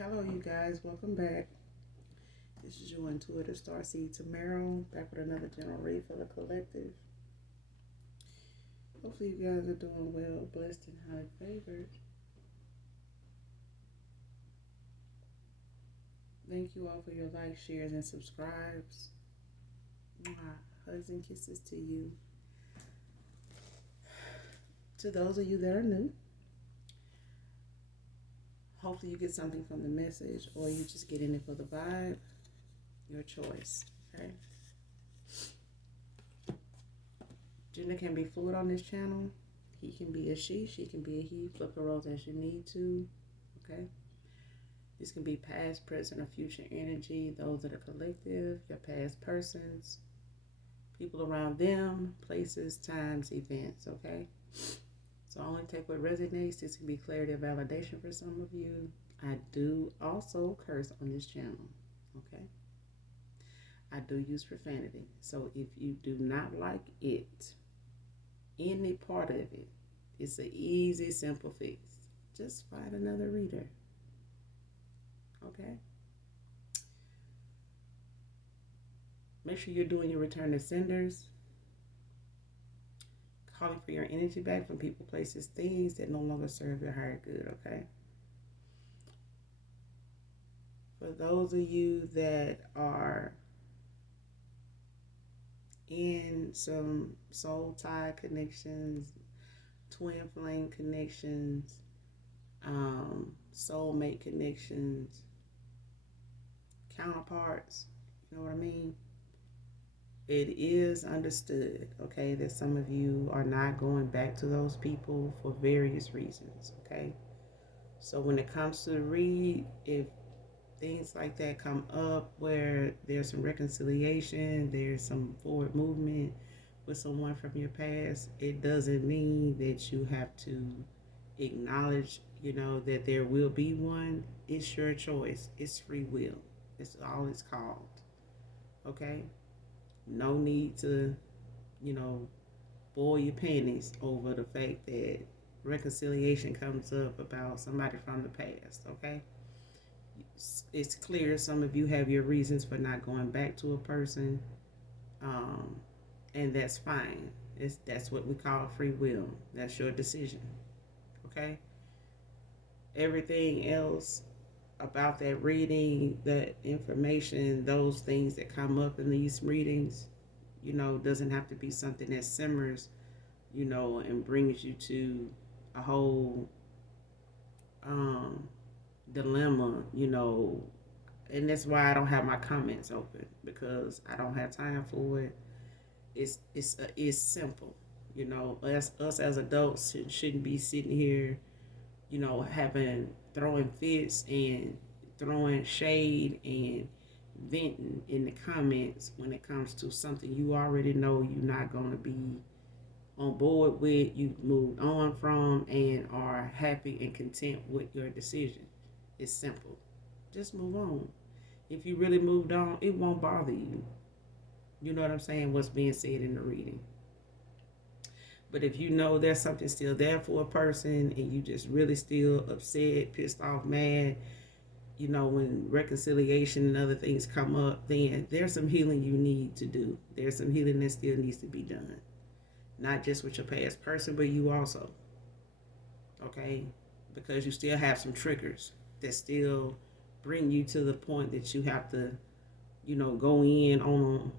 Hello, you guys. Welcome back. This is your intuitive starseed Tamara, back with another general read for the collective. Hopefully, you guys are doing well, blessed, and highly favored. Thank you all for your likes, shares, and subscribes. Mwah. Hugs and kisses to you. To those of you that are new, hopefully, you get something from the message, or you just get in it for the vibe. Your choice. Okay. Gender can be fluid on this channel. He can be a she can be a he. Flip the roles as you need to. Okay. This can be past, present, or future energy. Those that are collective, your past persons, people around them, places, times, events. Okay. So only take what resonates. This can be clarity or validation for some of you. I do also curse on this channel. Okay. I do use profanity. So if you do not like it, any part of it, it's an easy, simple fix. Just find another reader. Okay? Make sure you're doing your return to senders. Calling for your energy back from people, places, things that no longer serve your higher good. Okay? For those of you that are in some soul tie connections, twin flame connections, soulmate connections, counterparts, you know what I mean? It is understood, okay, that some of you are not going back to those people for various reasons, okay? So when it comes to the read, if things like that come up where there's some reconciliation, there's some forward movement with someone from your past, it doesn't mean that you have to acknowledge, that there will be one. It's your choice. It's free will. It's all it's called. Okay? No need to, boil your panties over the fact that reconciliation comes up about somebody from the past. Okay? It's clear some of you have your reasons for not going back to a person, and that's fine. That's what we call free will. That's your decision. Okay? Everything else about that reading, that information, those things that come up in these readings, doesn't have to be something that simmers, and brings you to a whole dilemma, and that's why I don't have my comments open, because I don't have time for it. It's simple, us as adults shouldn't be sitting here, having throwing fits and throwing shade and venting in the comments when it comes to something you already know you're not going to be on board with, you've moved on from, and are happy and content with your decision. It's simple. Just move on. If you really moved on, it won't bother you. You know what I'm saying? What's being said in the reading. But if you know there's something still there for a person and you just really still upset, pissed off, mad, when reconciliation and other things come up, then there's some healing you need to do. There's some healing that still needs to be done. Not just with your past person, but you also. Okay? Because you still have some triggers that still bring you to the point that you have to, go in on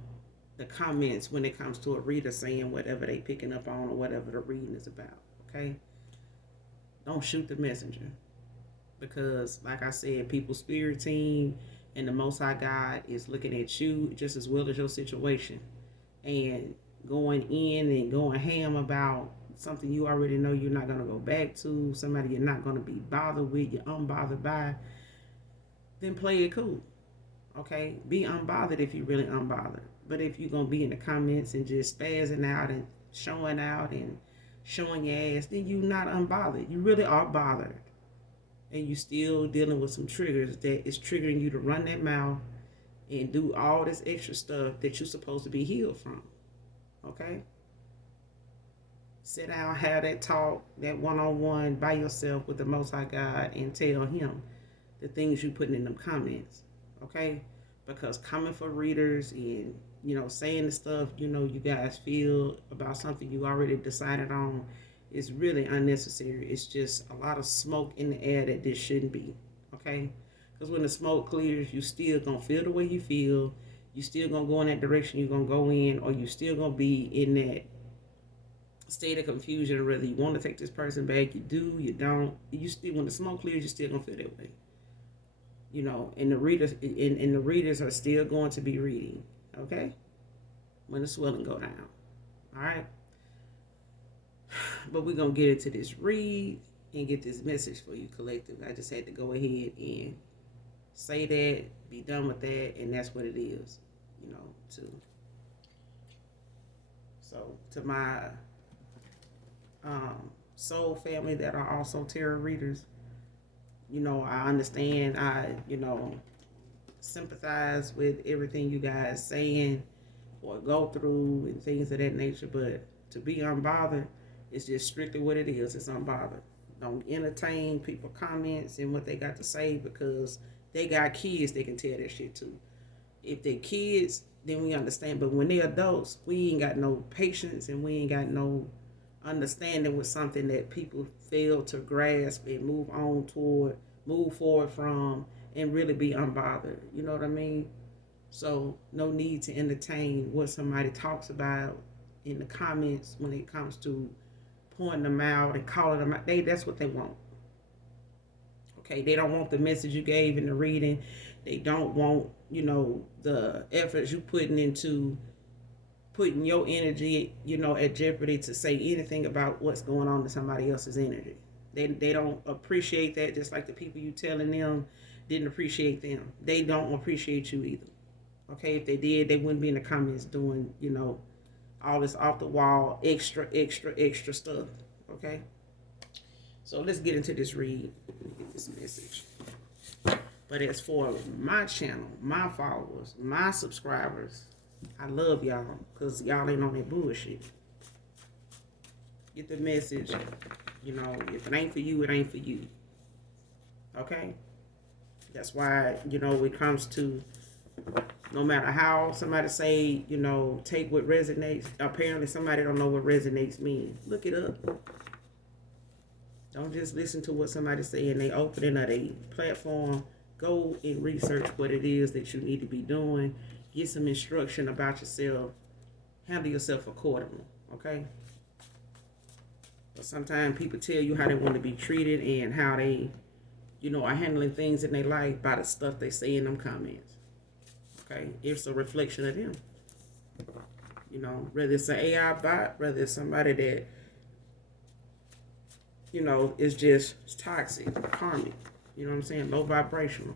the comments when it comes to a reader saying whatever they picking up on or whatever the reading is about. Okay? Don't shoot the messenger. Because, like I said, people's spirit team and the Most High God is looking at you just as well as your situation, and going in and going ham about something you already know you're not going to go back to, somebody you're not going to be bothered with, you're unbothered by, then play it cool. Okay? Be unbothered if you're really unbothered. But if you're going to be in the comments and just spazzing out and showing your ass, then you're not unbothered. You really are bothered. And you still dealing with some triggers that is triggering you to run that mouth and do all this extra stuff that you're supposed to be healed from. Okay? Sit down, have that talk, that one-on-one by yourself with the Most High God, and tell him, the things you putting in them comments, okay? Because coming for readers and saying the stuff you guys feel about something you already decided on is really unnecessary. It's just a lot of smoke in the air that this shouldn't be, okay? Because when the smoke clears, you still gonna feel the way you feel. You still gonna go in that direction you're gonna go in, or you still gonna be in that state of confusion. Whether you want to take this person back, you do, you don't. You still, when the smoke clears, you still gonna feel that way. And the readers are still going to be reading, okay? When the swelling go down, all right. But we're gonna get into this read and get this message for you, collective. I just had to go ahead and say that, be done with that, and that's what it is, to to my soul family that are also tarot readers. I understand. I sympathize with everything you guys saying or go through and things of that nature, but to be unbothered is just strictly what it is. It's unbothered. Don't entertain people comments and what they got to say, because they got kids they can tell that shit to. If they kids, then we understand. But when they're adults, we ain't got no patience and we ain't got no understanding with something that people fail to grasp and move forward from, and really be unbothered. You know what I mean? So no need to entertain what somebody talks about in the comments when it comes to pointing them out and calling them out. That's what they want. Okay, they don't want the message you gave in the reading. They don't want, the efforts you putting into putting your energy, at jeopardy to say anything about what's going on in somebody else's energy. They don't appreciate that, just like the people you telling them didn't appreciate them. They don't appreciate you either. Okay, if they did, they wouldn't be in the comments doing, all this off the wall, extra stuff. Okay? So let's get into this read. Get this message. But as for my channel, my followers, my subscribers, I love y'all because y'all ain't on that bullshit. Get the message. If it ain't for you, it ain't for you. Okay? That's why, when it comes to, no matter how somebody say, take what resonates. Apparently somebody don't know what resonates means. Look it up. Don't just listen to what somebody say and they opening up a platform. Go and research what it is that you need to be doing. Get some instruction about yourself. Handle yourself accordingly. Okay? But sometimes people tell you how they want to be treated and how they, are handling things in their life by the stuff they say in them comments. Okay? It's a reflection of them. Whether it's an AI bot, whether it's somebody that, is just toxic, karmic. You know what I'm saying? Low vibrational.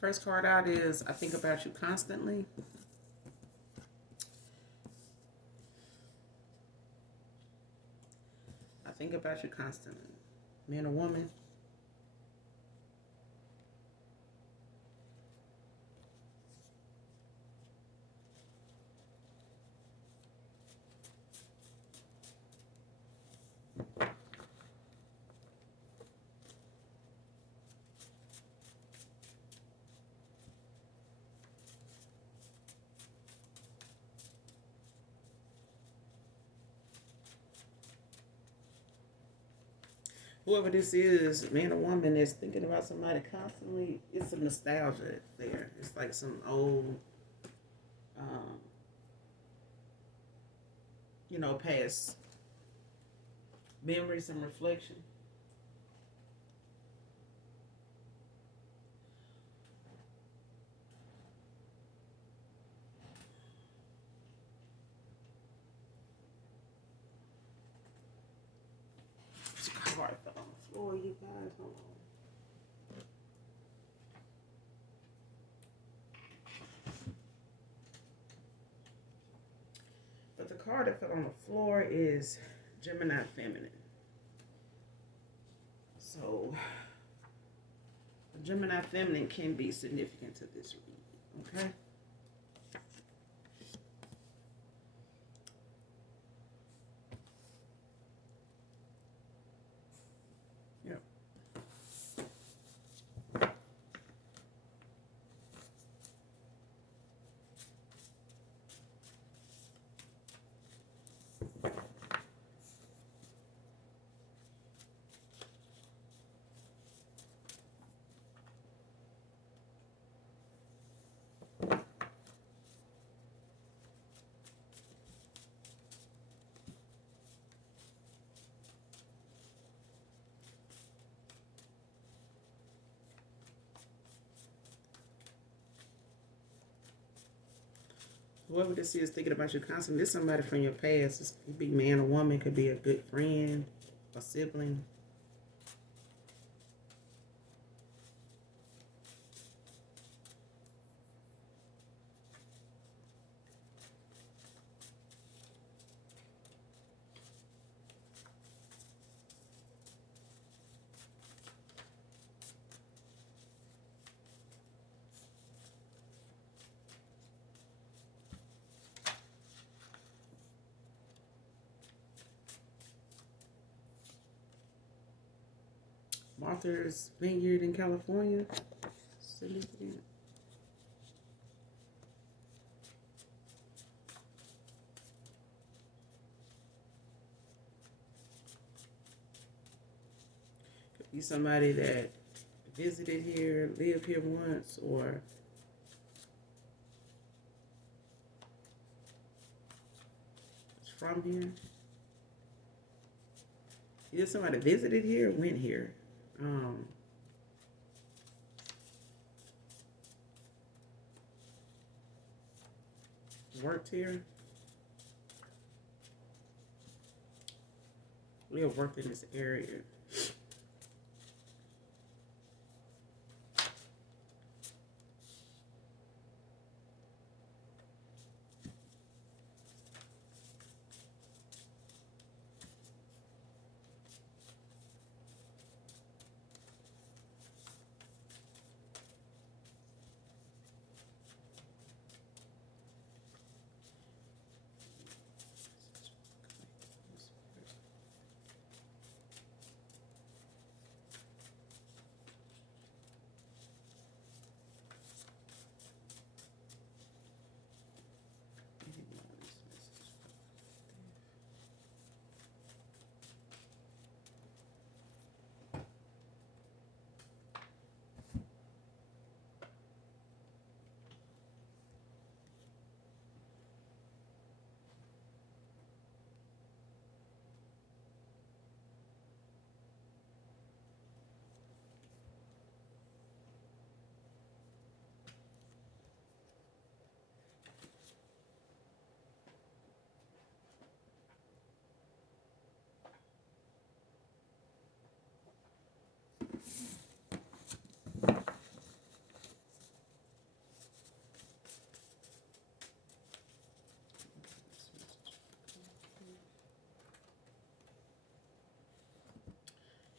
First card out is I think about you constantly. I think about you constantly. Man or woman. Whoever this is, man or woman, that's thinking about somebody constantly, it's some nostalgia there. It's like some old, past memories and reflection. floor, you guys. Hold on. But the card that fell on the floor is Gemini Feminine. So, Gemini Feminine can be significant to this reading, okay? Whoever this is thinking about you constantly, this is somebody from your past. This could be man or woman, could be a good friend, a sibling. Martha's Vineyard in California. Significant. Could be somebody that visited here, lived here once, or is from here. Either somebody visited here or went here. Worked here. We have worked in this area.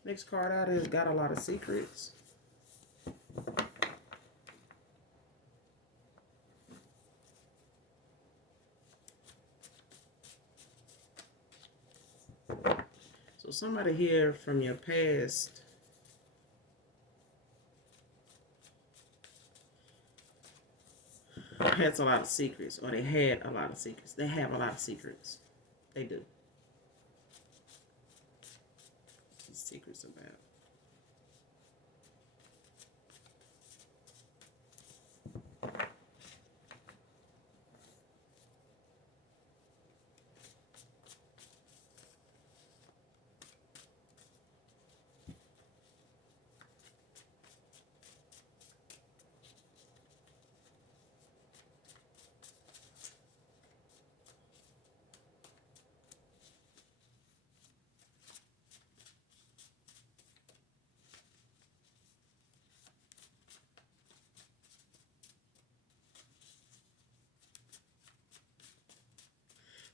Next card out is Got a Lot of Secrets. So somebody here from your past has a lot of secrets, or they had a lot of secrets. They have a lot of secrets. They do. These secrets about.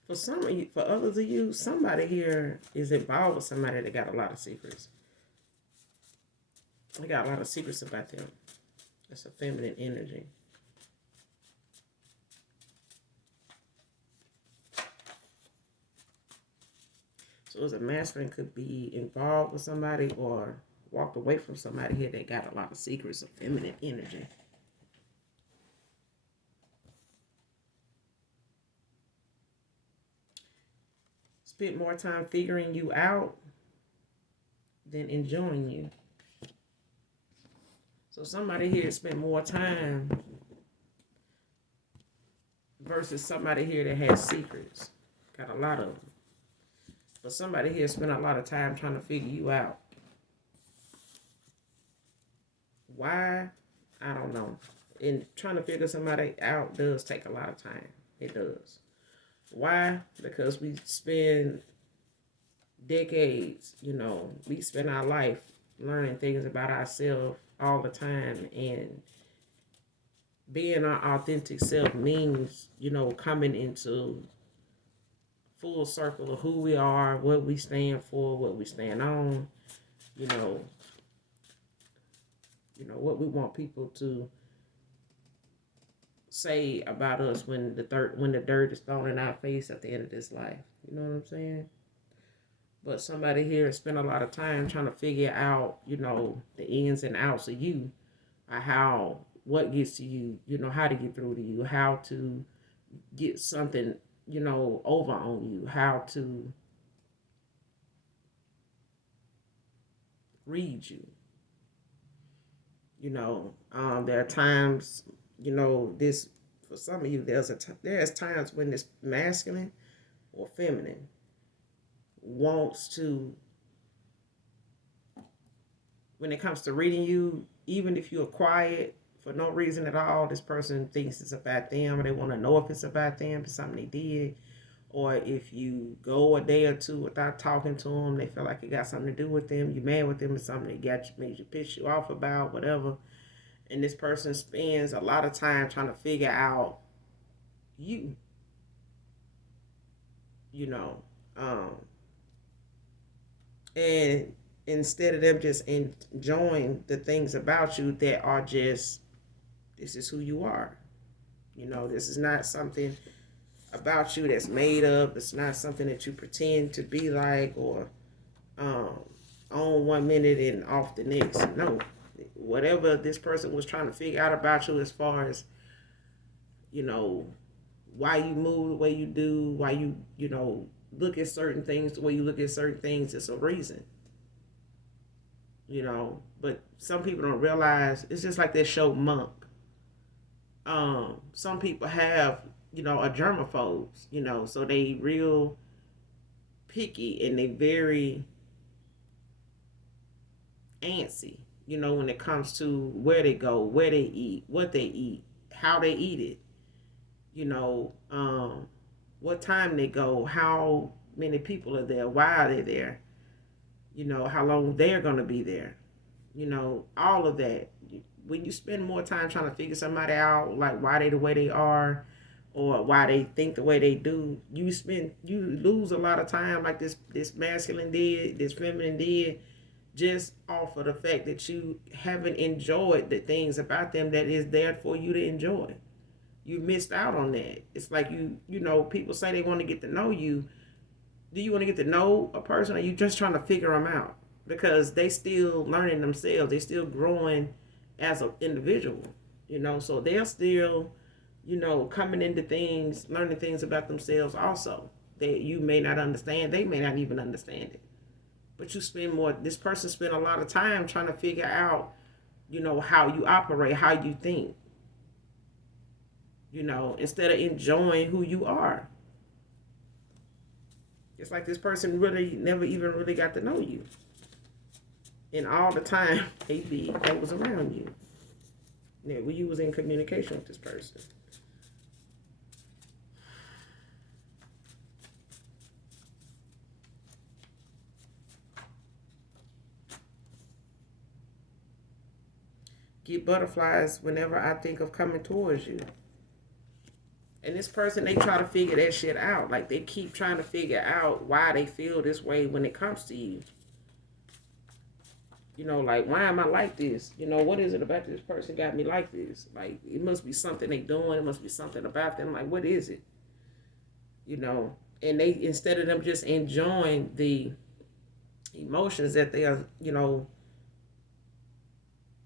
For some of you, for others of you, somebody here is involved with somebody that got a lot of secrets. They got a lot of secrets about them. It's a feminine energy. So as a masculine could be involved with somebody or walked away from somebody here that got a lot of secrets of feminine energy. Spent more time figuring you out than enjoying you. So somebody here spent more time versus somebody here that has secrets. Got a lot of them. But somebody here spent a lot of time trying to figure you out. Why? I don't know. And trying to figure somebody out does take a lot of time. It does. Why? Because we spend decades, we spend our life learning things about ourselves all the time. And being our authentic self means, coming into full circle of who we are, what we stand for, what we stand on, what we want people to say about us when the dirt is thrown in our face at the end of this life. You know what I'm saying? But somebody here spent a lot of time trying to figure out, the ins and outs of you, what gets to you, how to get through to you, how to get something, over on you, how to read you. There are times, this, for some of you, there's times when this masculine or feminine wants to, when it comes to reading you, even if you're quiet for no reason at all, this person thinks it's about them, or they want to know if it's about them, it's something they did. Or if you go a day or two without talking to them, they feel like it got something to do with them, you're mad with them, or something that made you piss you off about, whatever. And this person spends a lot of time trying to figure out you. And instead of them just enjoying the things about you that are just, this is who you are. This is not something about you that's made up. It's not something that you pretend to be like, or on 1 minute and off the next. No. Whatever this person was trying to figure out about you, as far as, why you move the way you do, why you, look at certain things the way you look at certain things, it's a reason. But some people don't realize, it's just like that show Monk. Some people have, are germaphobes, so they real picky and they very antsy, when it comes to where they go, where they eat, what they eat, how they eat it, what time they go, how many people are there, why are they there, how long they're going to be there, all of that. When you spend more time trying to figure somebody out, like why they the way they are, or why they think the way they do, you lose a lot of time, like this masculine did, this feminine did, just off of the fact that you haven't enjoyed the things about them that is there for you to enjoy. You missed out on that. It's like people say they want to get to know you. Do you want to get to know a person, or are you just trying to figure them out? Because they still learning themselves. They still growing as an individual, so they're still, coming into things, learning things about themselves also that you may not understand. They may not even understand it. But this person spent a lot of time trying to figure out, how you operate, how you think, instead of enjoying who you are. It's like this person really never even really got to know you. And all the time they was around you. Yeah, when you was in communication with this person. Get butterflies whenever I think of coming towards you. And this person, they try to figure that shit out. Like, they keep trying to figure out why they feel this way when it comes to you. You know, like, why am I like this? You know, what is it about this person got me like this? Like, it must be something they doing. It must be something about them. Like, what is it? You know, and they, instead of them just enjoying the emotions that they are, you know,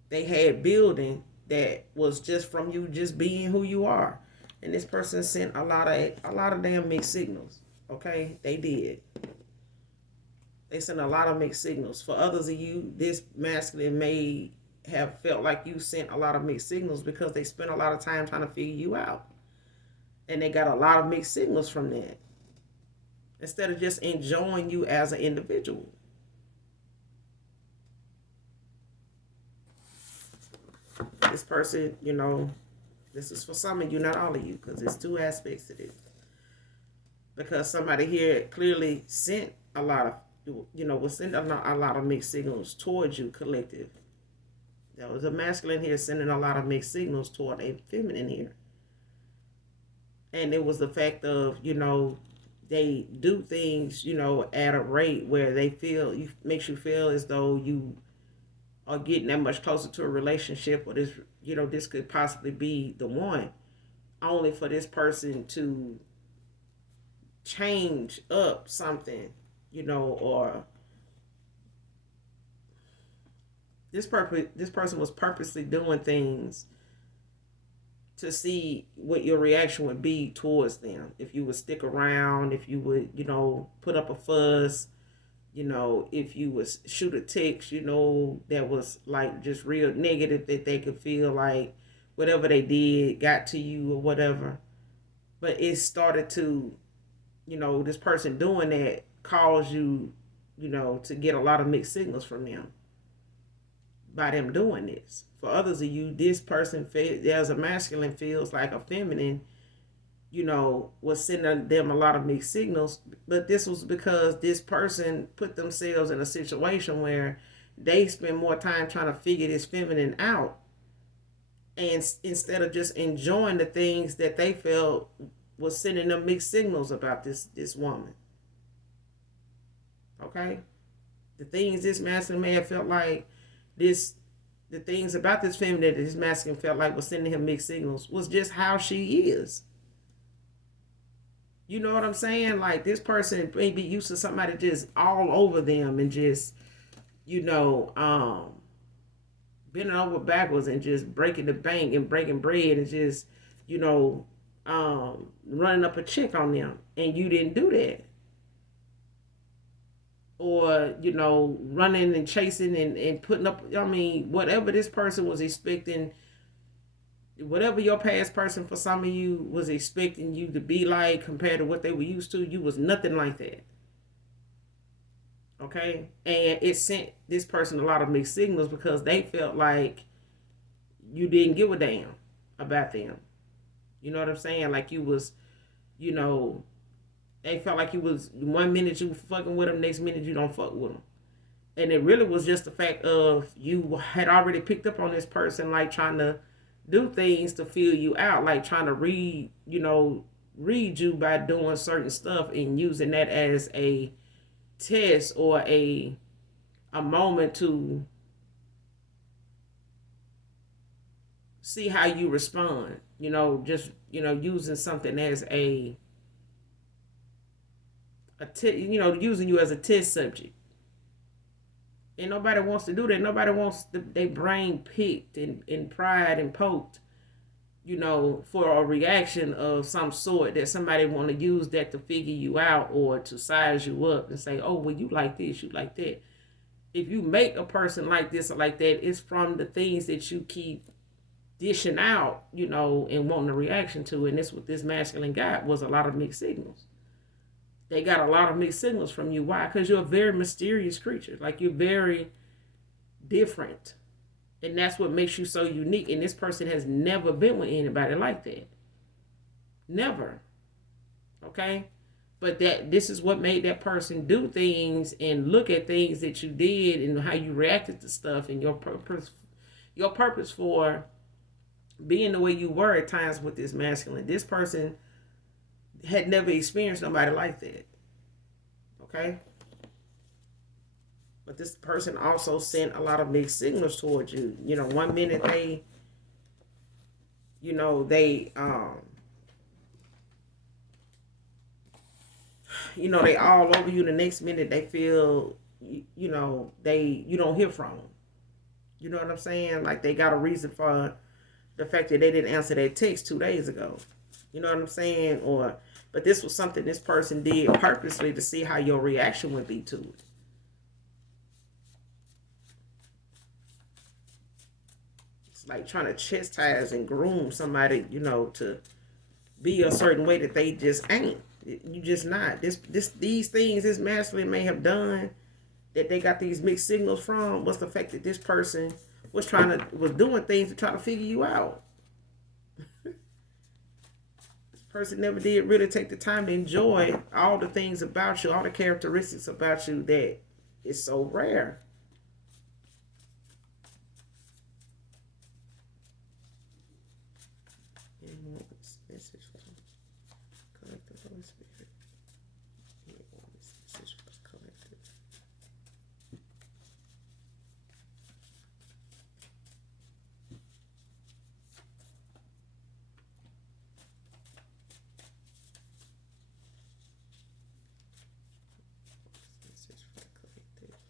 they had building that was just from you just being who you are. And this person sent a lot of damn mixed signals. Okay, they did. They sent a lot of mixed signals. For others of you, this masculine may have felt like you sent a lot of mixed signals because they spent a lot of time trying to figure you out. And they got a lot of mixed signals from that. Instead of just enjoying you as an individual. This person, you know, this is for some of you, not all of you, because there's two aspects to this. Because somebody here clearly sent a lot of, you know, was sending a lot of mixed signals towards you, collective. There was a masculine here sending a lot of mixed signals toward a feminine here. And it was the fact of, you know, they do things, you know, at a rate where they feel, makes you feel as though you are getting that much closer to a relationship, or this, you know, this could possibly be the one, only for this person to change up something, you know, or this person was purposely doing things to see what your reaction would be towards them. If you would stick around, if you would, you know, put up a fuss, you know, if you would shoot a text, you know, that was like just real negative, that they could feel like whatever they did got to you or whatever. But it started to, you know, this person doing that caused you, you know, to get a lot of mixed signals from them by them doing this. For others of you, this person, as a masculine, feels like a feminine, you know, was sending them a lot of mixed signals. But this was because this person put themselves in a situation where they spend more time trying to figure this feminine out, and instead of just enjoying the things that they felt was sending them mixed signals about this woman. Okay? The things this masculine may have felt like this, the things about this feminine that this masculine felt like was sending him mixed signals was just how she is. You know what I'm saying? Like, this person may be used to somebody just all over them and just, you know, bending over backwards and just breaking the bank and breaking bread and just, you know, running up a check on them. And you didn't do that. Or, you know, running and chasing and putting up, I mean, whatever this person was expecting, whatever your past person for some of you was expecting you to be like compared to what they were used to, you was nothing like that. Okay? And it sent this person a lot of mixed signals because they felt like you didn't give a damn about them. You know what I'm saying? Like you was, you know, they felt like you was, 1 minute you fucking with them, next minute you don't fuck with them. And it really was just the fact of you had already picked up on this person, like trying to do things to feel you out, like trying to read you by doing certain stuff and using that as a test or a moment to see how you respond. You know, just, you know, using something as using you as a test subject. And nobody wants to do that. Nobody wants their brain picked and pried and poked, you know, for a reaction of some sort that somebody want to use that to figure you out or to size you up and say, oh, well, you like this, you like that. If you make a person like this or like that, it's from the things that you keep dishing out, you know, and wanting a reaction to. And this what this masculine got was a lot of mixed signals. They got a lot of mixed signals from you. Why? Because you're a very mysterious creature. Like, you're very different. And that's what makes you so unique. And this person has never been with anybody like that. Never. Okay? But this is what made that person do things and look at things that you did and how you reacted to stuff, and your purpose for being the way you were at times with this masculine, this person had never experienced nobody like that. Okay? But this person also sent a lot of mixed signals towards you. You know, one minute they, you know, they all over you. The next minute they feel, you don't hear from them. You know what I'm saying? Like they got a reason for the fact that they didn't answer that text 2 days ago. You know what I'm saying? But this was something this person did purposely to see how your reaction would be to it. It's like trying to chastise and groom somebody, to be a certain way that they just ain't. You just not. These things this masculine may have done that they got these mixed signals from was the fact that this person was doing things to try to figure you out. This person never did really take the time to enjoy all the things about you, all the characteristics about you that is so rare. Message from collective Holy Spirit. Message from collective. Message from collective.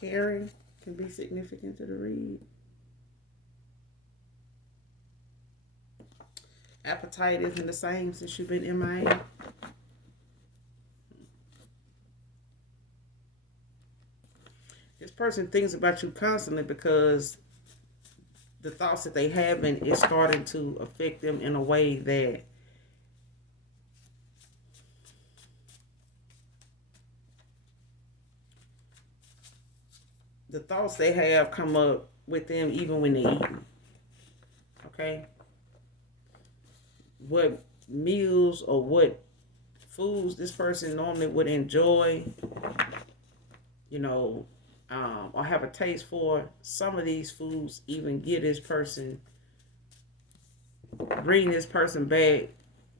Caring can be significant to the read. Appetite isn't the same since you've been MIA. This person thinks about you constantly because the thoughts that they have is starting to affect them in a way that the thoughts they have come up with them even when they eat. Okay? What meals or what foods this person normally would enjoy, or have a taste for, some of these foods even bring this person back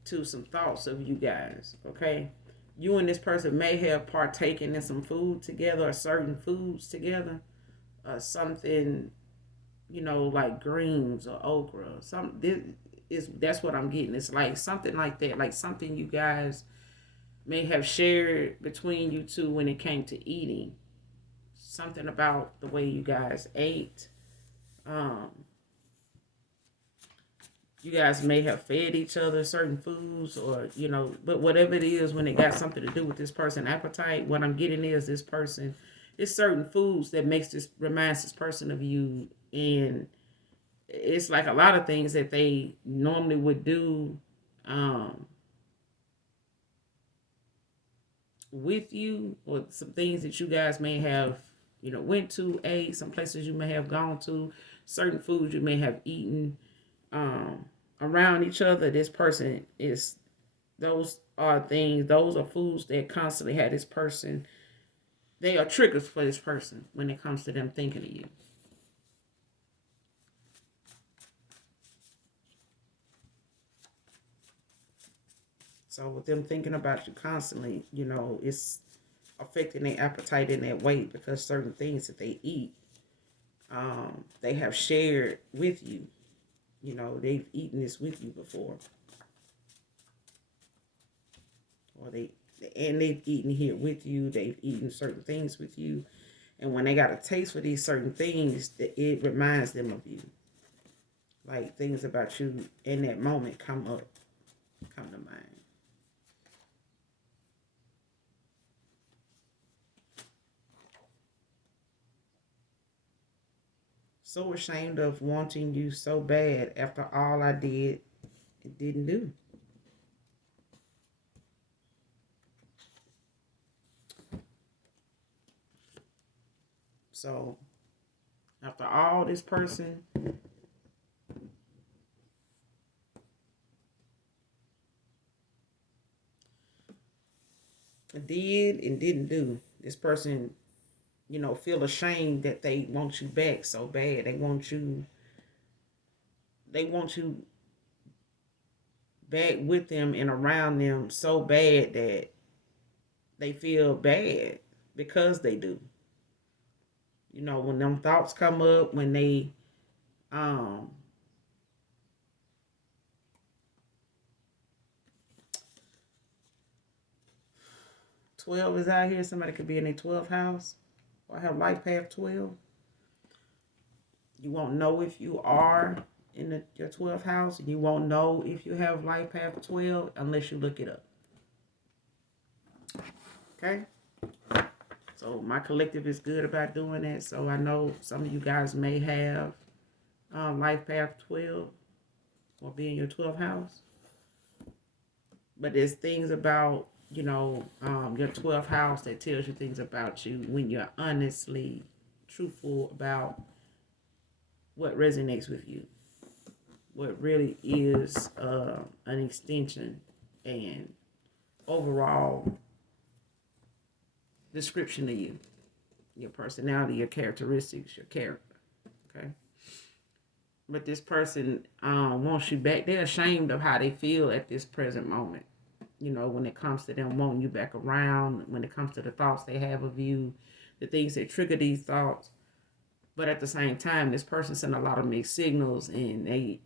to some thoughts of you guys. Okay? You and this person may have partaken in some food together or certain foods together. Something, like greens or okra. That's what I'm getting. It's like something like that, like something you guys may have shared between you two when it came to eating. Something about the way you guys ate. You guys may have fed each other certain foods, or but whatever it is, when it got something to do with this person's appetite, what I'm getting is this person, it's certain foods that reminds this person of you, and it's like a lot of things that they normally would do with you, or some things that you guys may have went to, ate, some places you may have gone to, certain foods you may have eaten around each other. This person those are foods that constantly had this person They are triggers for this person when it comes to them thinking of you. So with them thinking about you constantly, it's affecting their appetite and their weight because certain things that they eat, they have shared with you. They've eaten this with you before, or they've eaten here with you. They've eaten certain things with you, and when they got a taste for these certain things, it reminds them of you. Like things about you in that moment come to mind. So ashamed of wanting you so bad after all I did and didn't do. So after all this person did and didn't do, this person, feel ashamed that they want you back so bad. They want you back with them and around them so bad that they feel bad because they do. When them thoughts come up, when they um 12 is out here, somebody could be in their 12th house or have life path 12. You won't know if you are in your 12th house, and you won't know if you have life path 12 unless you look it up. Okay? So my collective is good about doing that. So I know some of you guys may have life path 12 or be in your 12th house. But there's things about, your 12th house that tells you things about you when you're honestly truthful about what resonates with you, what really is an extension and overall description of you, your personality, your characteristics, your character. Okay. But this person wants you back. They're ashamed of how they feel at this present moment. When it comes to them wanting you back around, when it comes to the thoughts they have of you, the things that trigger these thoughts. But at the same time, this person sent a lot of mixed signals, and they,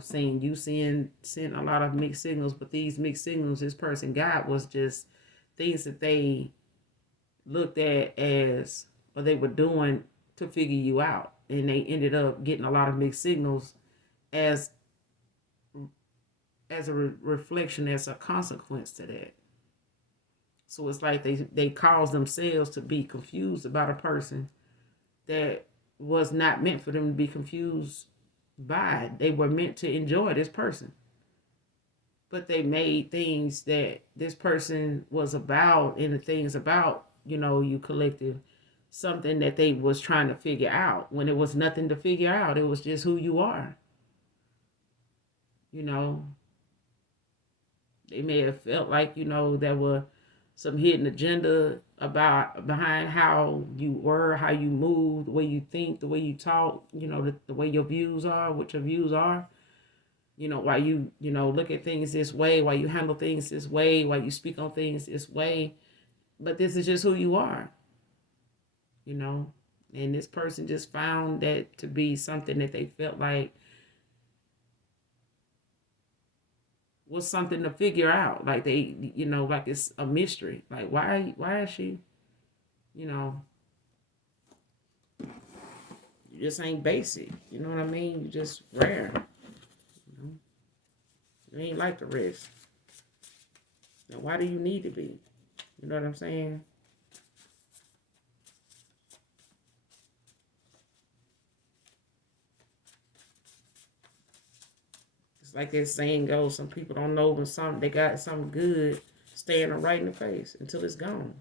saying you sent a lot of mixed signals, but these mixed signals this person got was just things that they looked at as, or they were doing to figure you out. And they ended up getting a lot of mixed signals as a reflection, as a consequence to that. So it's like they cause themselves to be confused about a person that was not meant for them to be confused by. They were meant to enjoy this person. But they made things that this person was about, and the things about, you collective, something that they was trying to figure out when it was nothing to figure out. It was just who you are. They may have felt like, there were some hidden agenda behind how you were, how you move, the way you think, the way you talk, the way your views are, what your views are. Why you, look at things this way, why you handle things this way, why you speak on things this way. But this is just who you are, And this person just found that to be something that they felt like was something to figure out. Like they, like it's a mystery. Like why is she, you just ain't basic. You know what I mean? You just rare. You ain't like the rest. Now why do you need to be? You know what I'm saying? It's like that saying goes, some people don't know when they got something good staring them right in the face until it's gone.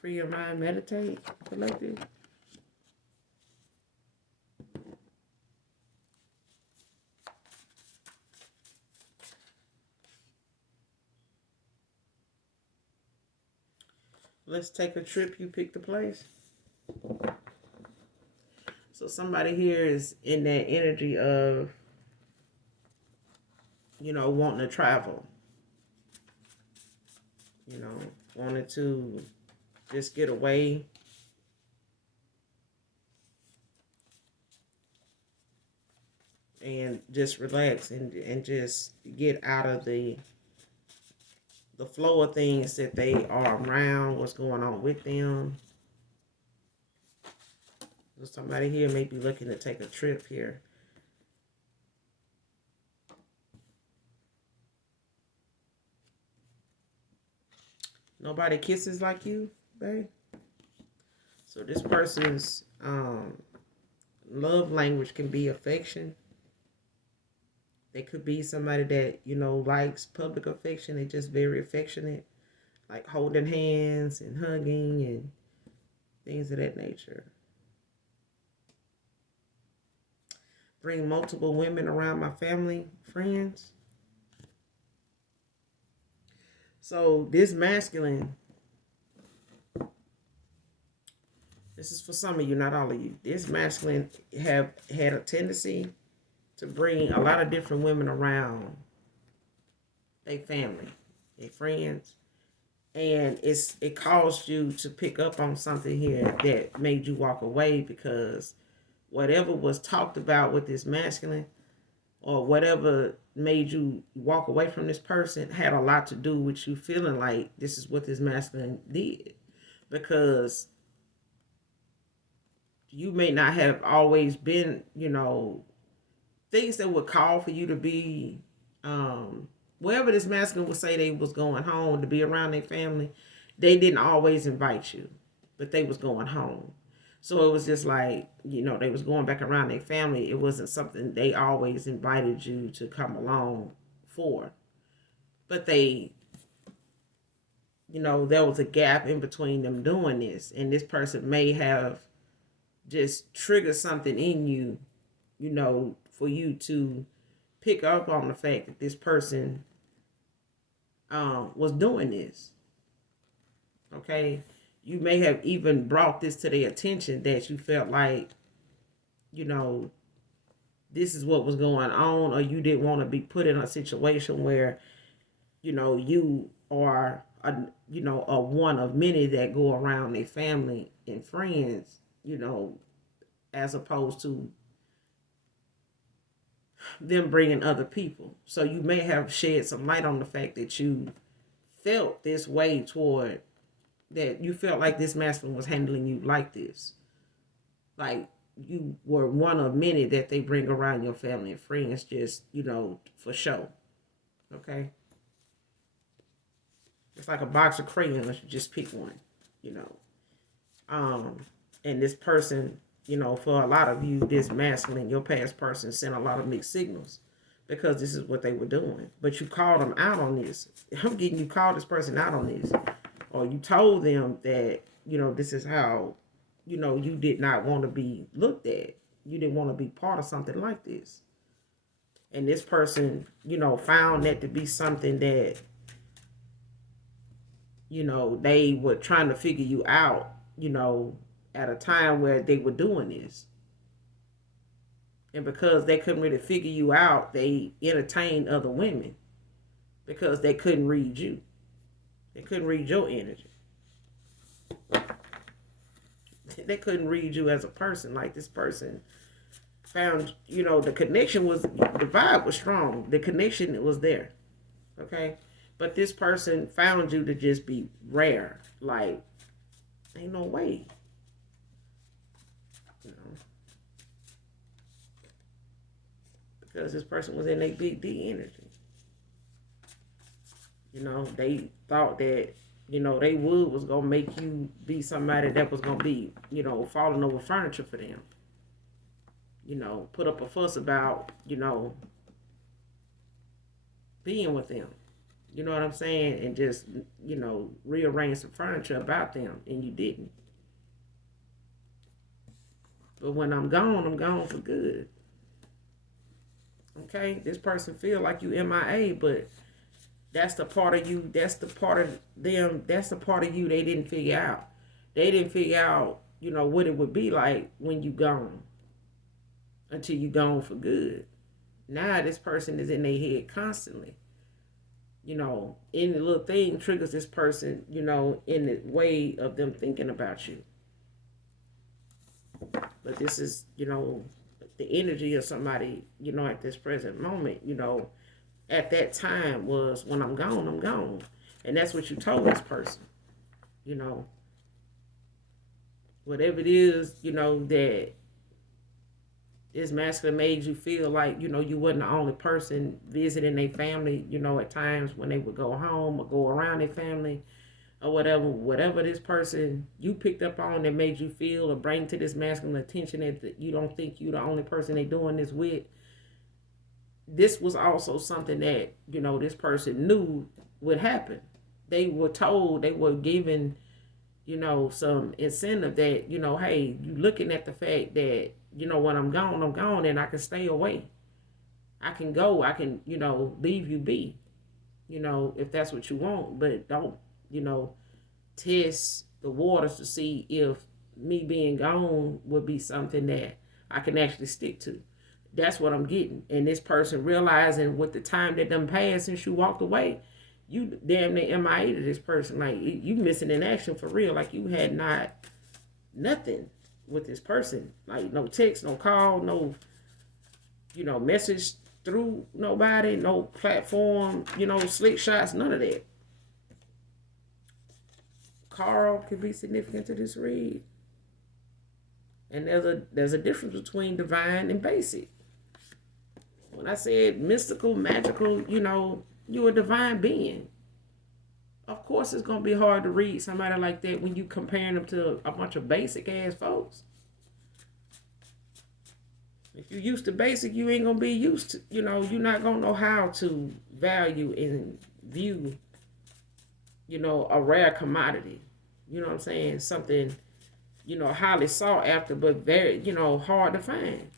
Free your mind, meditate, collective. Let's take a trip. You pick the place. So somebody here is in that energy of, wanting to travel. Wanted to just get away. And just relax and just get out of the flow of things that they are around, what's going on with them. So somebody here may be looking to take a trip here. Nobody kisses like you, babe. So this person's love language can be affection. They could be somebody that, likes public affection. They're just very affectionate, like holding hands and hugging and things of that nature. Bring multiple women around my family, friends. So this masculine, this is for some of you, not all of you. This masculine have had a tendency to bring a lot of different women around their family, their friends. And it caused you to pick up on something here that made you walk away, because whatever was talked about with this masculine, or whatever made you walk away from this person, had a lot to do with you feeling like this is what this masculine did. Because you may not have always been, things that would call for you to be, wherever this masculine would say they was going home to be around their family, they didn't always invite you, but they was going home. So it was just like, they was going back around their family. It wasn't something they always invited you to come along for. But they, there was a gap in between them doing this. And this person may have just triggered something in you, for you to pick up on the fact that this person was doing this. Okay? You may have even brought this to their attention, that you felt like, this is what was going on, or you didn't want to be put in a situation where, you are a one of many that go around their family and friends, as opposed to them bringing other people. So you may have shed some light on the fact that you felt this way toward, that you felt like this masculine was handling you like this. Like you were one of many that they bring around your family and friends, just, for show. Okay? It's like a box of crayons, you just pick one, And this person, for a lot of you, this masculine, your past person sent a lot of mixed signals, because this is what they were doing. But you called them out on this. I'm getting you called this person out on this. Or you told them that, this is how, you did not want to be looked at. You didn't want to be part of something like this. And this person, found that to be something that, they were trying to figure you out, at a time where they were doing this. And because they couldn't really figure you out, they entertained other women, because they couldn't read you. They couldn't read your energy. They couldn't read you as a person. Like this person found, the connection was, the vibe was strong. The connection was there. Okay? But this person found you to just be rare. Like, ain't no way. Because this person was in a big D energy. They thought that, they wood was going to make you be somebody that was going to be, falling over furniture for them. Put up a fuss about, being with them. You know what I'm saying? And just, rearrange some furniture about them. And you didn't. But when I'm gone for good. Okay? This person feel like you MIA, but That's the part of you, that's the part of them, that's the part of you they didn't figure out. They didn't figure out, what it would be like when you gone, until you gone for good. Now this person is in their head constantly. Any little thing triggers this person, in the way of them thinking about you. But this is, the energy of somebody, at this present moment, at that time was, when I'm gone, I'm gone. And that's what you told this person, you know. Whatever it is, that this masculine made you feel like, you wasn't the only person visiting their family, at times when they would go home or go around their family or whatever this person you picked up on that made you feel or bring to this masculine attention that you don't think you the only person they doing this with. This was also something that, this person knew would happen. They were told, they were given, some incentive that, hey, you looking at the fact that, when I'm gone and I can stay away. I can go, I can, leave you be, if that's what you want, but don't, test the waters to see if me being gone would be something that I can actually stick to. That's what I'm getting. And this person realizing with the time that done passed since you walked away, you damn near MIA to this person. Like, you missing in action for real. Like, you had not nothing with this person. Like, no text, no call, no, message through nobody, no platform, slick shots, none of that. Carl could be significant to this read. And there's a difference between divine and basic. When I said mystical, magical, you're a divine being. Of course it's going to be hard to read somebody like that when you comparing them to a bunch of basic ass folks. If you're used to basic, you ain't going to be used to, you're not going to know how to value and view, a rare commodity. You know what I'm saying? Something, highly sought after, but very, hard to find.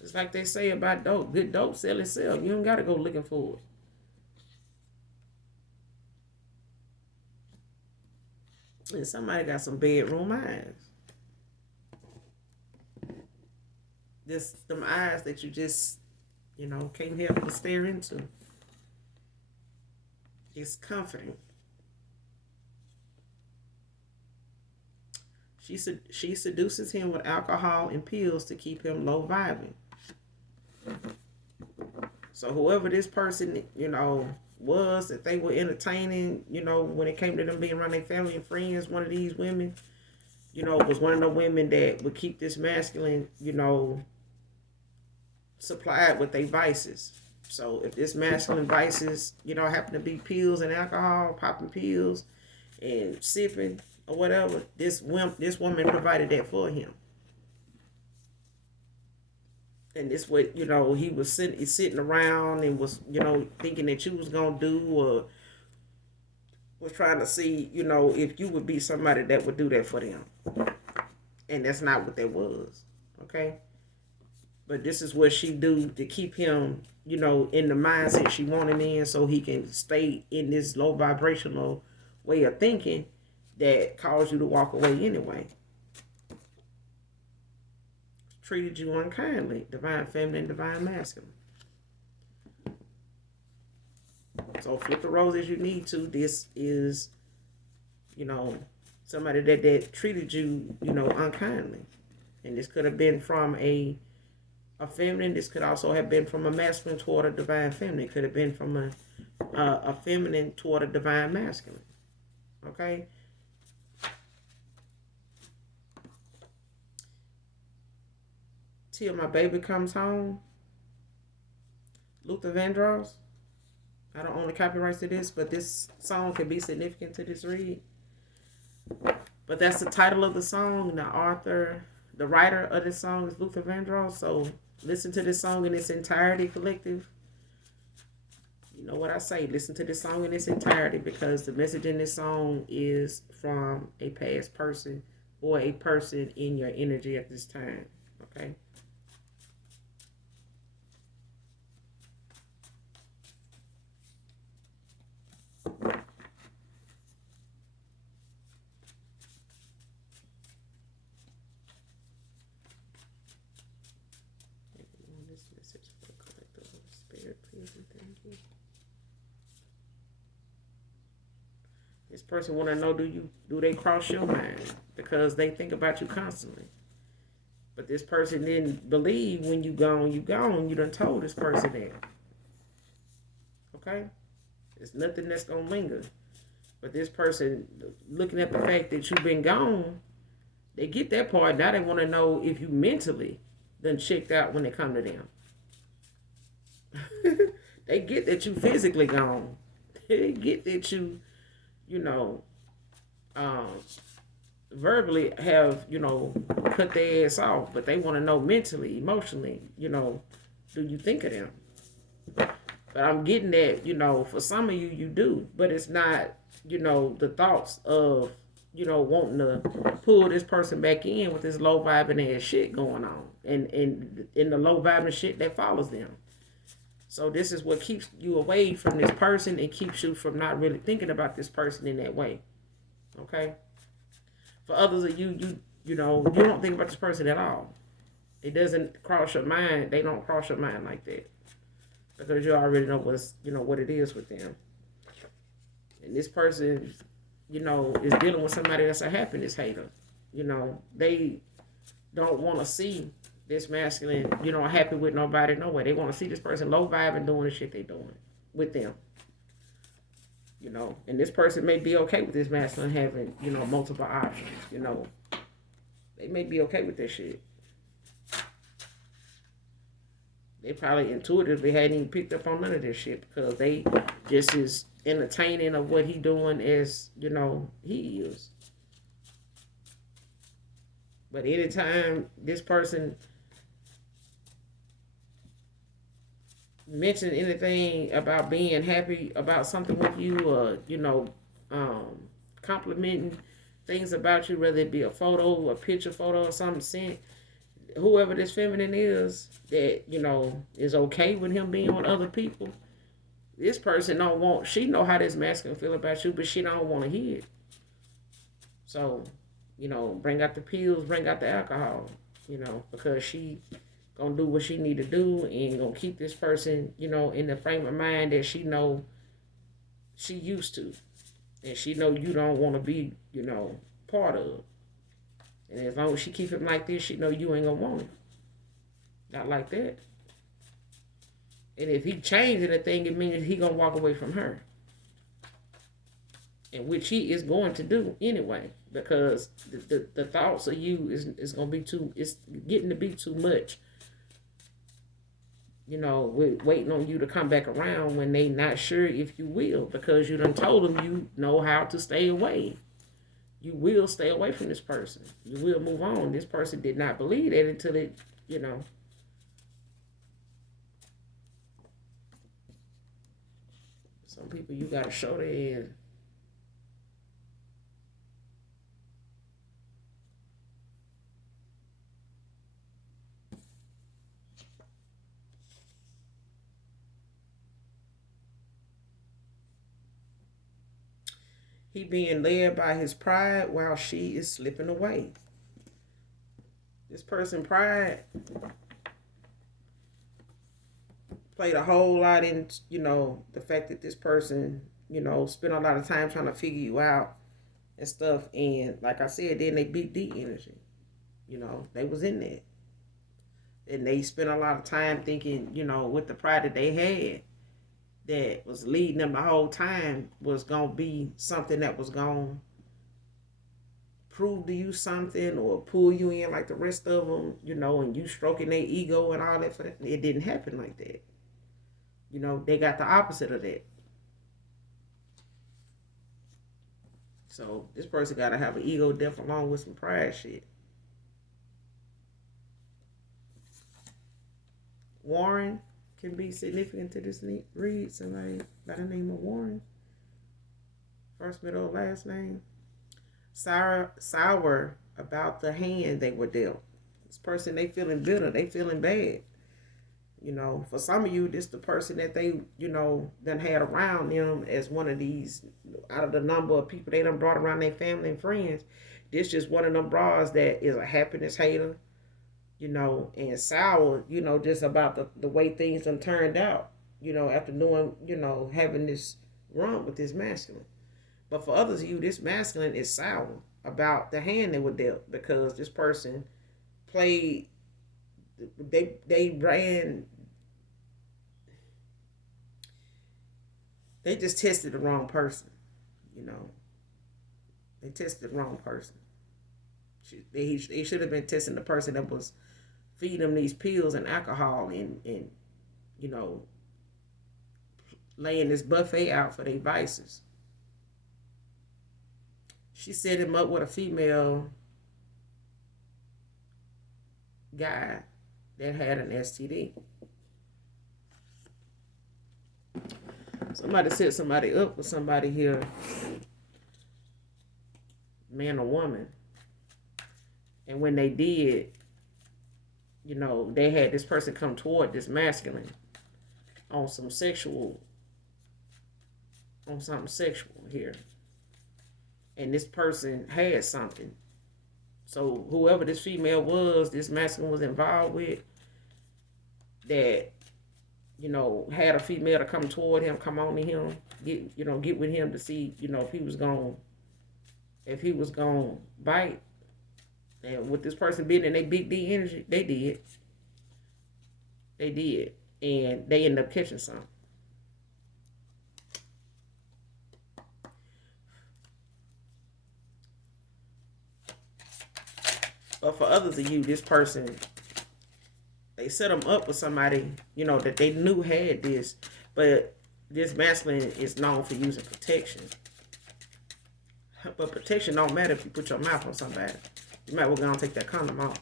It's like they say about dope. Good dope sell itself. You don't got to go looking for it. And somebody got some bedroom eyes. Them eyes that you just, can't help but stare into. It's comforting. She seduces him with alcohol and pills to keep him low vibing. So whoever this person, was that they were entertaining, when it came to them being around their family and friends, one of these women, was one of the women that would keep this masculine, supplied with their vices. So if this masculine vices, happen to be pills and alcohol, popping pills and sipping or whatever, this woman provided that for him. And this what, he was sitting around and was, thinking that you was going to do, or was trying to see, if you would be somebody that would do that for them. And that's not what that was. Okay? But this is what she do to keep him, in the mindset she wanted in, so he can stay in this low vibrational way of thinking that caused you to walk away anyway. Treated you unkindly. Divine feminine, divine masculine. So flip the roles as you need to. This is, somebody that treated you, unkindly. And this could have been from a feminine. This could also have been from a masculine toward a divine feminine. It could have been from a feminine toward a divine masculine. Okay? Till My Baby Comes Home. Luther Vandross. I don't own the copyrights to this, but this song could be significant to this read. But that's the title of the song. The writer of this song is Luther Vandross. So listen to this song in its entirety, collective. You know what I say. Listen to this song in its entirety, because the message in this song is from a past person or a person in your energy at this time. Okay? This person want to know, do they cross your mind, because they think about you constantly. But this person didn't believe when you gone, you gone. You done told this person that. Okay? It's nothing that's gonna linger. But this person, looking at the fact that you've been gone, they get that part. Now they want to know if you mentally done checked out when they come to them. They get that you physically gone. They get that you know, um, verbally have, cut their ass off. But they want to know mentally, emotionally, do you think of them? But I'm getting that, for some of you, you do. But it's not, the thoughts of, wanting to pull this person back in with this low vibing ass shit going on. And the low vibing shit that follows them. So this is what keeps you away from this person and keeps you from not really thinking about this person in that way. Okay? For others of you, you don't think about this person at all. It doesn't cross your mind. They don't cross your mind like that. Because you already know what it is with them. And this person, is dealing with somebody that's a happiness hater. They don't want to see this masculine, happy with nobody, no way. They want to see this person low vibe and doing the shit they doing with them. And this person may be okay with this masculine having, multiple options, They may be okay with that shit. They probably intuitively hadn't even picked up on none of this shit because they just as entertaining of what he doing as, he is. But anytime this person mention anything about being happy about something with you, or complimenting things about you, whether it be a photo, a picture photo, or something sent, whoever this feminine is that is okay with him being with other people, this person she know how this masculine feel about you, but she don't want to hear it. So bring out the pills, bring out the alcohol, because she gonna do what she need to do and gonna keep this person, in the frame of mind that she know she used to. And she know you don't want to be, part of. And as long as she keep him like this, she know you ain't gonna want him. Not like that. And if he change anything, it means he gonna walk away from her. And which he is going to do anyway. Because the thoughts of you is gonna be it's getting to be too much. We're waiting on you to come back around when they not sure if you will, because you done told them you know how to stay away. You will stay away from this person. You will move on. This person did not believe that until it, Some people you gotta show their hand. He being led by his pride while she is slipping away. This person pride played a whole lot in, the fact that this person, spent a lot of time trying to figure you out and stuff. And like I said, then they big D energy. They was in there. And they spent a lot of time thinking, with the pride that they had, that was leading them the whole time was going to be something that was going to prove to you something or pull you in like the rest of them, and you stroking their ego and all that. For that. It didn't happen like that. They got the opposite of that. So this person got to have an ego death along with some pride shit. Warren can be significant to this read. Somebody by the name of Warren. First, middle, last name. Sour about the hand they were dealt. This person, they feeling bitter. They feeling bad. For some of you, this the person that they, done had around them as one of these, out of the number of people they done brought around their family and friends. This just one of them bras that is a happiness hater. And sour, just about the way things done turned out, after doing, having this run with this masculine. But for others of you, this masculine is sour about the hand they were dealt because this person played. They ran. They just tested the wrong person. You know, they tested the wrong person. They should have been testing the person that was feeding them these pills and alcohol and you know laying this buffet out for their vices. She set him up with a female guy that had an STD. Somebody set somebody up with somebody here, man or woman. And when they did, they had this person come toward this masculine on something sexual here. And this person had something. So whoever this female was, this masculine was involved with, that, had a female to come toward him, come on to him, get with him to see, if he was gonna bite. And with this person being in their big D energy, they did. And they ended up catching some. But for others of you, this person, they set them up with somebody, that they knew had this. But this masculine is known for using protection. But protection don't matter if you put your mouth on somebody. You might well go and take that condom off.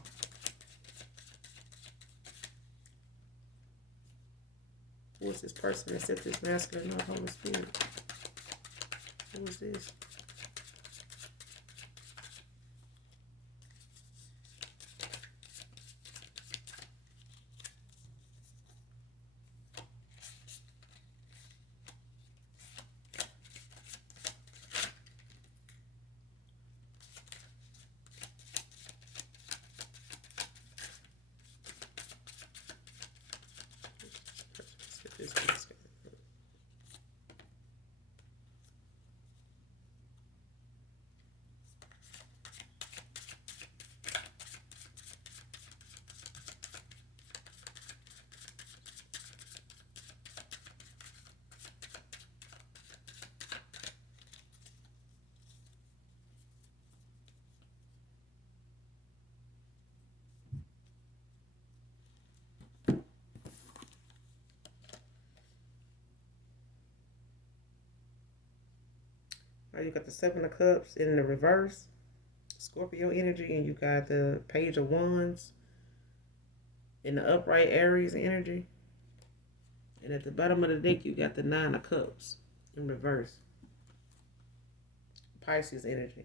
Who is this person that set this masculine up, Holy Spirit? Who is this? You got the Seven of Cups in the reverse, Scorpio energy, and you got the Page of Wands in the upright, Aries energy. And at the bottom of the deck, you got the Nine of Cups in reverse, Pisces energy.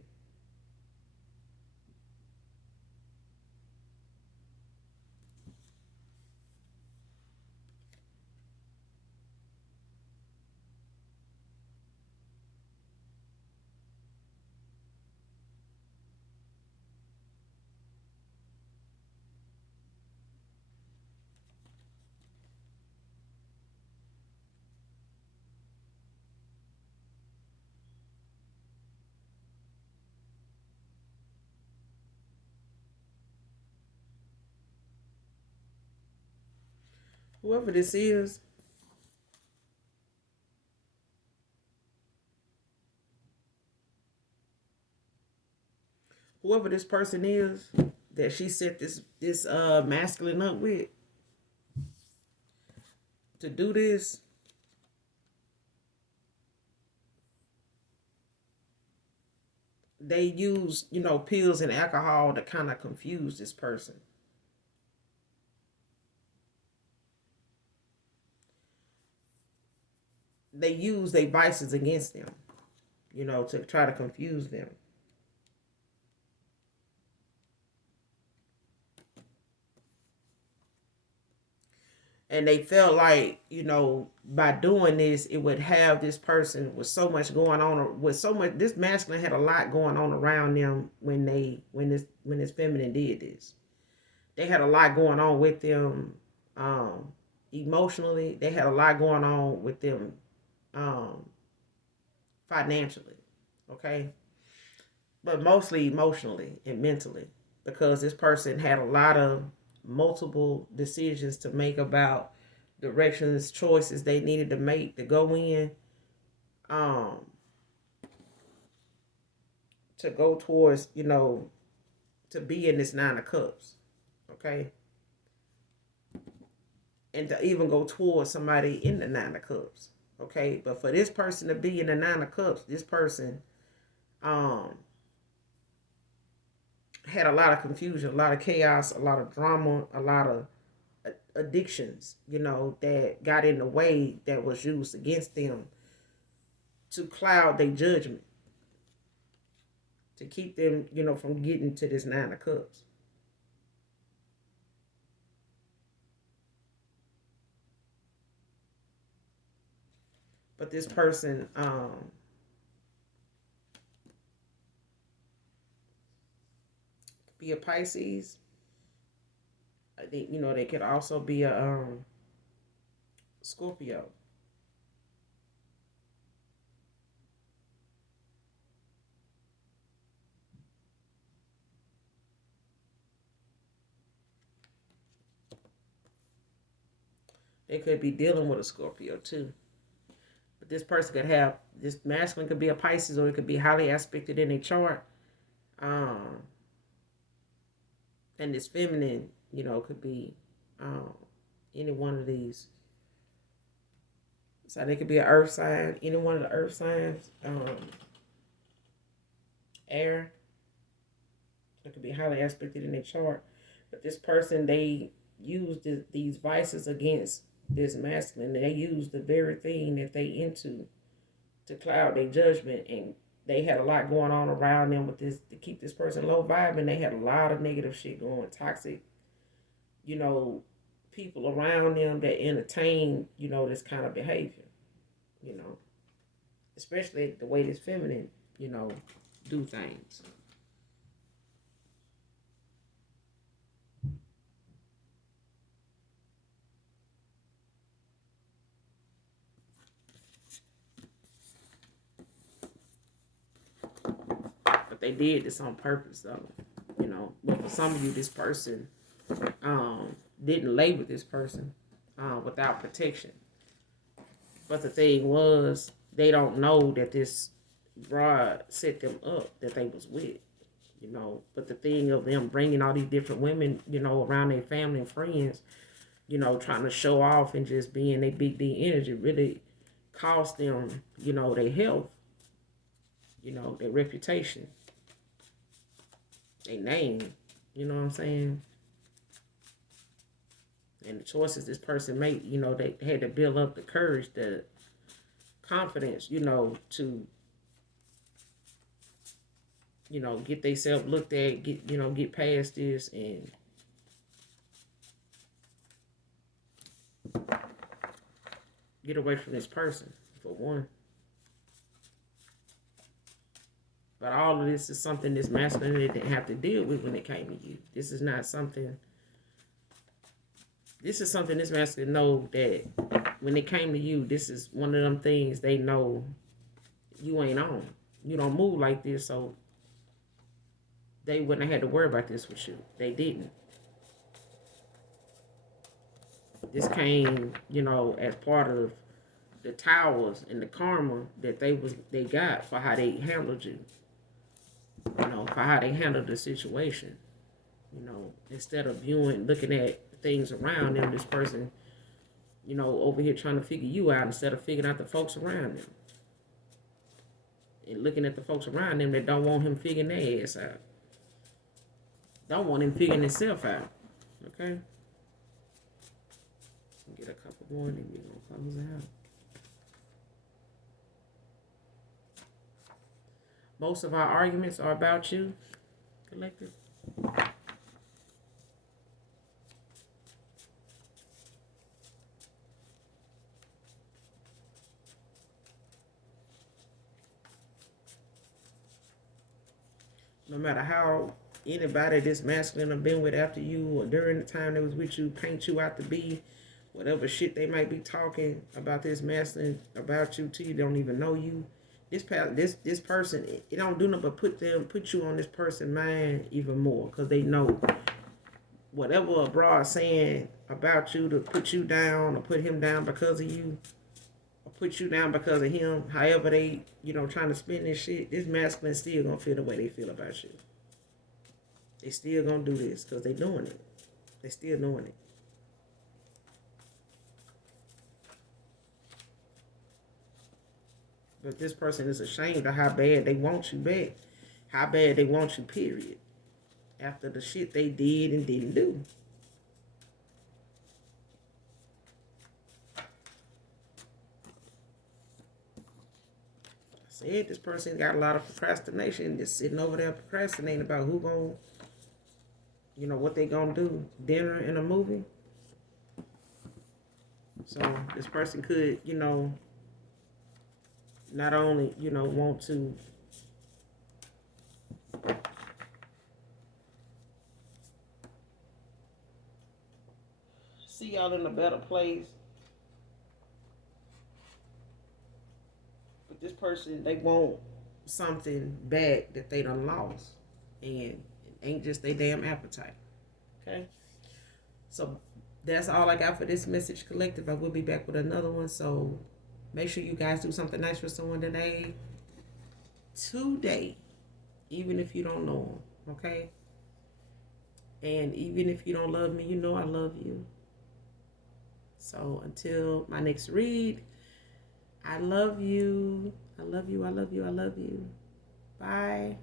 Whoever this is, whoever this person is that she set this masculine up with to do this, they use, pills and alcohol to kind of confuse this person. They use their vices against them, to try to confuse them. And they felt like, by doing this, it would have this person with so much going on, this masculine had a lot going on around them when this feminine did this. They had a lot going on with them emotionally. They had a lot going on with them financially. Okay, but mostly emotionally and mentally, because this person had a lot of multiple decisions to make about directions, choices they needed to make to go in, um, to go towards, to be in this Nine of Cups. Okay, and to even go towards somebody in the Nine of Cups. Okay, but for this person to be in the Nine of Cups, this person um had a lot of confusion, a lot of chaos, a lot of drama, a lot of addictions, that got in the way, that was used against them to cloud their judgment, to keep them, from getting to this Nine of Cups. But this person be a Pisces. I think, they could also be a Scorpio. They could be dealing with a Scorpio too. But this person could have, this masculine could be a Pisces, or it could be highly aspected in a chart. Um, and this feminine, could be um, any one of these. So they could be an earth sign, any one of the earth signs, air. It could be highly aspected in their chart. But this person, they use these vices against this masculine. They use the very thing that they into to cloud their judgment, and they had a lot going on around them with this to keep this person low vibe, and they had a lot of negative shit going, toxic, you know, people around them that entertain, this kind of behavior, you know, especially the way this feminine, do things. But they did this on purpose, though, But for some of you, this person didn't label this person without protection. But the thing was, they don't know that this broad set them up that they was with. But the thing of them bringing all these different women, around their family and friends, trying to show off and just being a big D energy really cost them, their health, their reputation, their name. You know what I'm saying? And the choices this person made, they had to build up the courage, the confidence, to, get themselves looked at, get past this and get away from this person, for one. But all of this is something this masculine didn't have to deal with when it came to you. This is not something. This is something this masculine know that when it came to you, this is one of them things they know you ain't on. You don't move like this, so they wouldn't have had to worry about this with you. They didn't. This came, as part of the towers and the karma that they got for how they handled you. For how they handled the situation. Instead of looking at things around them, this person, over here trying to figure you out instead of figuring out the folks around them. And looking at the folks around them that don't want him figuring their ass out. Don't want him figuring himself out. Okay? Get a couple more and then we're going to close out. Most of our arguments are about you, collective. No matter how anybody this masculine have been with after you or during the time they was with you, paint you out to be, whatever shit they might be talking about this masculine about you till you don't even know you, This person, it don't do nothing but put you on this person's mind even more, because they know whatever abroad saying about you to put you down or put him down because of you, or put you down because of him. However they, trying to spin this shit, this masculine still gonna feel the way they feel about you. They still gonna do this because they doing it. They still doing it. But this person is ashamed of how bad they want you back. How bad they want you, period. After the shit they did and didn't do. I said this person got a lot of procrastination, just sitting over there procrastinating about who gonna, what they gonna do. Dinner and a movie. So this person could, not only, want to see y'all in a better place, but this person, they want something back that they done lost, and it ain't just their damn appetite. Okay? So that's all I got for this message collective. I will be back with another one, so make sure you guys do something nice for someone today. Even if you don't know them, okay? And even if you don't love me, I love you. So until my next read, I love you. I love you. I love you. I love you. Bye.